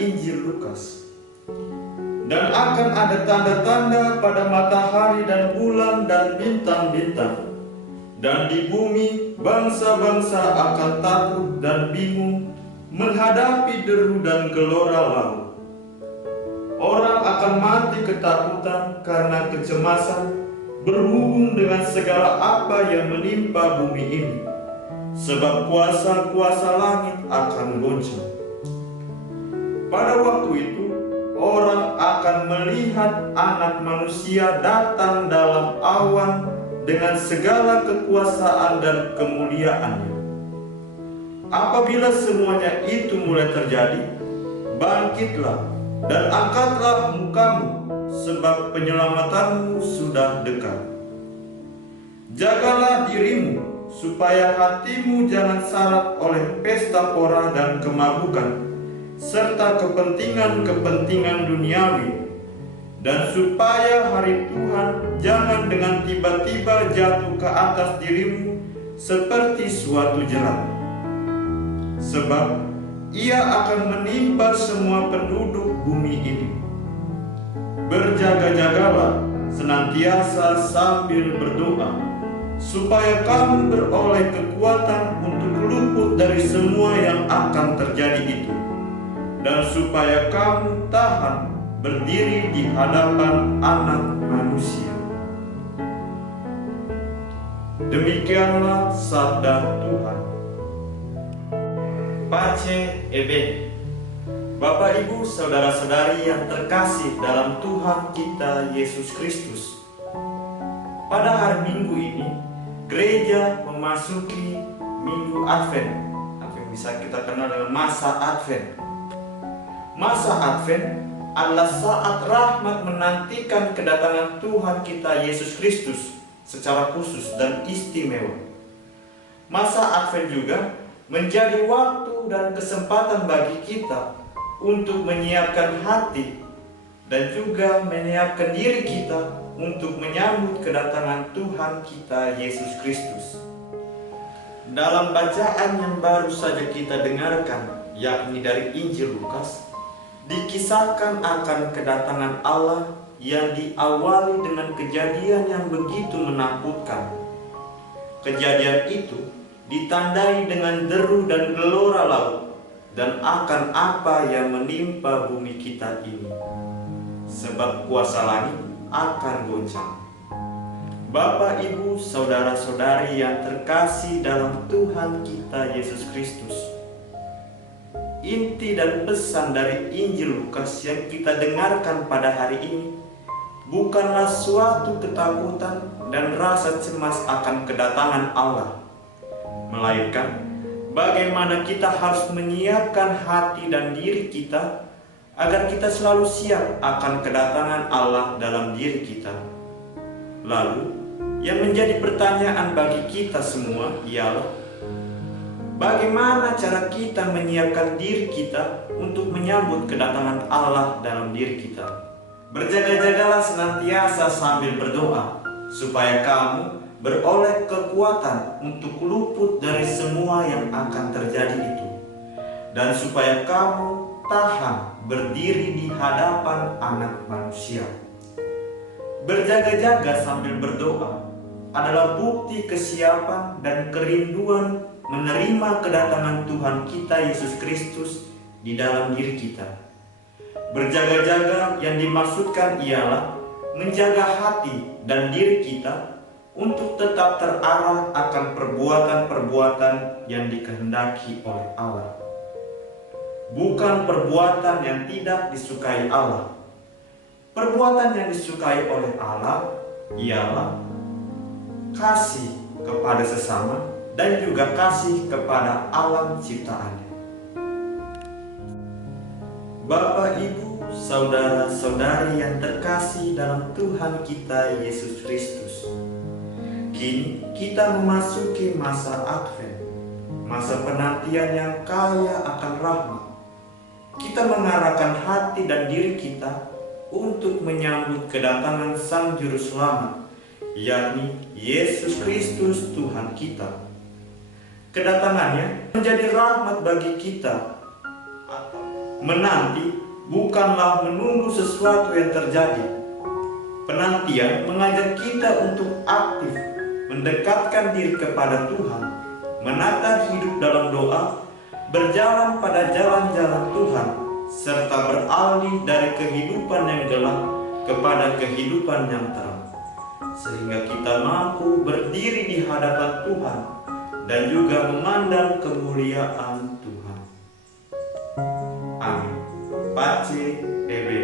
Injil Lukas. Dan akan ada tanda-tanda pada matahari dan bulan dan bintang-bintang. Dan di bumi bangsa-bangsa akan takut dan bingung menghadapi deru dan gelora laut. Orang akan mati ketakutan karena kecemasan berhubung dengan segala apa yang menimpa bumi ini, sebab kuasa-kuasa langit akan goncang. Pada waktu itu, orang akan melihat Anak Manusia datang dalam awan dengan segala kekuasaan dan kemuliaannya. Apabila semuanya itu mulai terjadi, bangkitlah dan angkatlah mukamu, sebab penyelamatanmu sudah dekat. Jagalah dirimu, supaya hatimu jangan syarat oleh pesta pora dan kemabukan, serta kepentingan-kepentingan duniawi, dan supaya hari Tuhan jangan dengan tiba-tiba jatuh ke atas dirimu seperti suatu jerat. Sebab ia akan menimpa semua penduduk bumi ini. Berjaga-jagalah senantiasa sambil berdoa, supaya kamu beroleh kekuatan untuk luput dari semua yang akan terjadi itu, dan supaya kamu tahan berdiri di hadapan Anak Manusia. Demikianlah sabda Tuhan. Pace Ebe. Bapak, Ibu, saudara-saudari yang terkasih dalam Tuhan kita Yesus Kristus, pada hari Minggu ini gereja memasuki Minggu Advent, atau yang bisa kita kenal dengan masa Advent. Masa Advent adalah saat rahmat menantikan kedatangan Tuhan kita Yesus Kristus secara khusus dan istimewa. Masa Advent juga menjadi waktu dan kesempatan bagi kita untuk menyiapkan hati dan juga menyiapkan diri kita untuk menyambut kedatangan Tuhan kita Yesus Kristus. Dalam bacaan yang baru saja kita dengarkan, yakni dari Injil Lukas, dikisahkan akan kedatangan Allah yang diawali dengan kejadian yang begitu menakutkan. Kejadian itu ditandai dengan deru dan gelora laut, dan akan apa yang menimpa bumi kita ini, sebab kuasa langit akan goncang. Bapak, Ibu, saudara-saudari yang terkasih dalam Tuhan kita Yesus Kristus, inti dan pesan dari Injil Lukas yang kita dengarkan pada hari ini bukanlah suatu ketakutan dan rasa cemas akan kedatangan Allah, melainkan bagaimana kita harus menyiapkan hati dan diri kita agar kita selalu siap akan kedatangan Allah dalam diri kita. Lalu, yang menjadi pertanyaan bagi kita semua ialah, bagaimana cara kita menyiapkan diri kita untuk menyambut kedatangan Allah dalam diri kita? Berjaga-jagalah senantiasa sambil berdoa, supaya kamu beroleh kekuatan untuk luput dari semua yang akan terjadi itu, dan supaya kamu tahan berdiri di hadapan Anak Manusia. Berjaga-jaga sambil berdoa adalah bukti kesiapan dan kerinduan menerima kedatangan Tuhan kita Yesus Kristus di dalam diri kita. Berjaga-jaga yang dimaksudkan ialah menjaga hati dan diri kita untuk tetap terarah akan perbuatan-perbuatan yang dikehendaki oleh Allah. Bukan perbuatan yang tidak disukai Allah. Perbuatan yang disukai oleh Allah ialah kasih kepada sesama dan juga kasih kepada alam ciptaannya. Bapak, Ibu, saudara-saudari yang terkasih dalam Tuhan kita Yesus Kristus, kini kita memasuki masa Advent, masa penantian yang kaya akan rahmat. Kita mengarahkan hati dan diri kita untuk menyambut kedatangan Sang Juru Selamat, yakni Yesus Kristus Tuhan kita. Kedatangannya menjadi rahmat bagi kita, Menanti bukanlah menunggu sesuatu yang terjadi. Penantian mengajak kita untuk aktif mendekatkan diri kepada Tuhan, menata hidup dalam doa, berjalan pada jalan-jalan Tuhan, serta beralih dari kehidupan yang gelap kepada kehidupan yang terang, sehingga kita mampu berdiri di hadapan Tuhan dan juga memandang kemuliaan Tuhan. Amin. Pace Ebe.